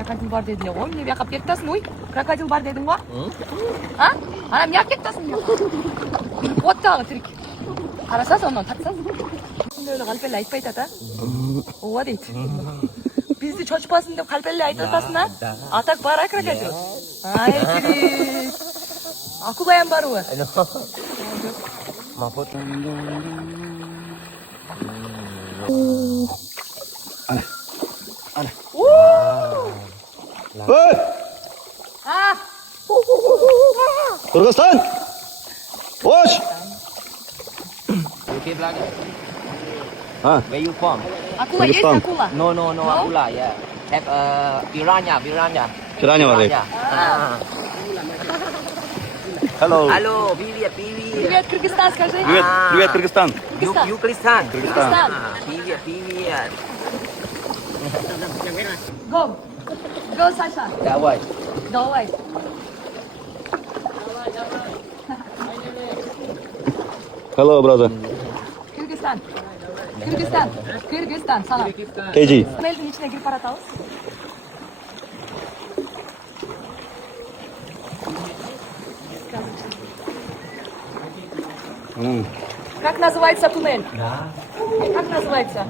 Krokodil var dedin ya. Oy ne yakap kettasın oy. Krokodil var dedin var. Ha? Anam yak kettasın ya. Ottağı tirik. Qarasas ondan tatsas. Şimdi öyle qalpelle aytpay tata. Ova deydi. Bizni çoçpasın deb qalpelle aytatasın ha. Atak bara krokodil. Ay tirik. Akula ham bar u. Mahfud. Ana. Hei! Ah. Kırgızistan. Hoş. You keep like it. Ha. Where you from? Akula yes Kyrgyzstan. akula. No, Akula, yeah. Have piranha. Piranha var değil. Ah. Hello. Алло, привет. Привет, Кыргызстан, скажи. Привет, привет, Кыргызстан. Кыргызстан. Кыргызстан. Привет. Go. Go, Sasha. Давай. Давай. Hello, brother. Kırgızistan. Kırgızistan sana. KG. Tünelin içine girip aratalım. Как называется туннель? Как называется?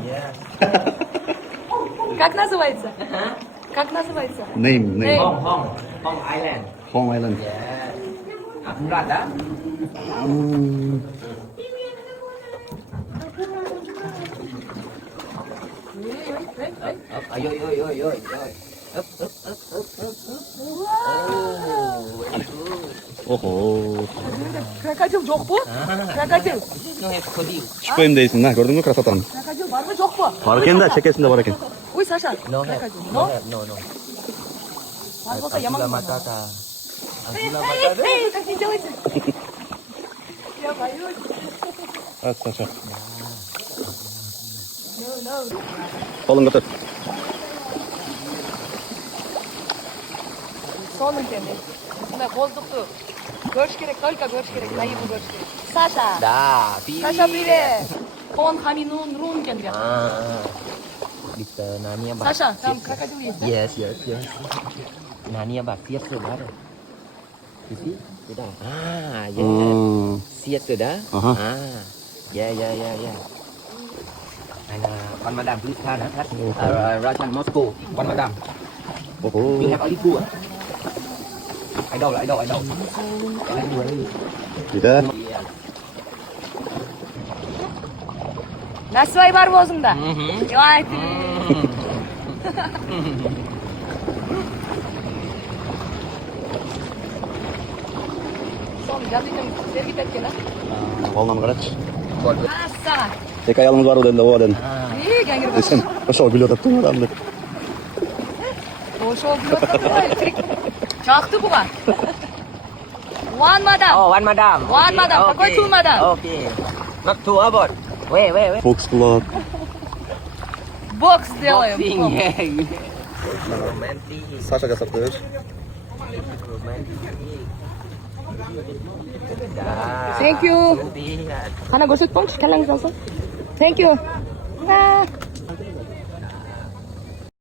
Как называется? Как называется? Name. Hong Island. Hong Island. Yeah. Akurat dah. Ayo. Up. Oho. Krokodil yok bu. Krokodil. No have kodi. Çıkayım değilsin ha. Gördün mü krasatanı? Krokodil var mı yok mu? Varken de çekesin de varken. Uy Sasha. No have. Krokodil. No? No. Var olsa yaman. Akula Matata. Эй, как не делайте? Я боюсь. Evet Saça. No. Kolun götür. Sonun kendi. Buna bozduktu. Görüş gerek, только görüş gerek. Naiv'i görüş gerek. Sasha. Da, Sasha привет. Хон хаминун рун kendi. Bisa nanya bak. Sasha, tam krokodil есть, да? Yes. Nanya bak, siap sudah. You see? Sudah. Yeah. Siap sudah. Aha. Yeah. Ana, Wan Madam please tell us. Russian Moscow. Wan Madam. Oho. You have only two. Idol. Bir de. Nasvay var bozumda. Vay. Son yazıcım sevgi etken ha. Kolundan karaç. Asa. Tek ayağımız var o dedi o dedi. İyi gengir baş. Desem. Aşağı biliyor tattın adamdı. Boş ol diyor. Çaktı bu var. One madam. Oh, Wan Madam. One madam. Какой two madam? Okay. Not two about. Wait. Fox Club. Box сделаем. Boxing, yeah. Romantic. Saça kasaptır. Da. Thank you. Lihat. Kana görsetmemiş. Kelleniz olsun. Thank you. Ha.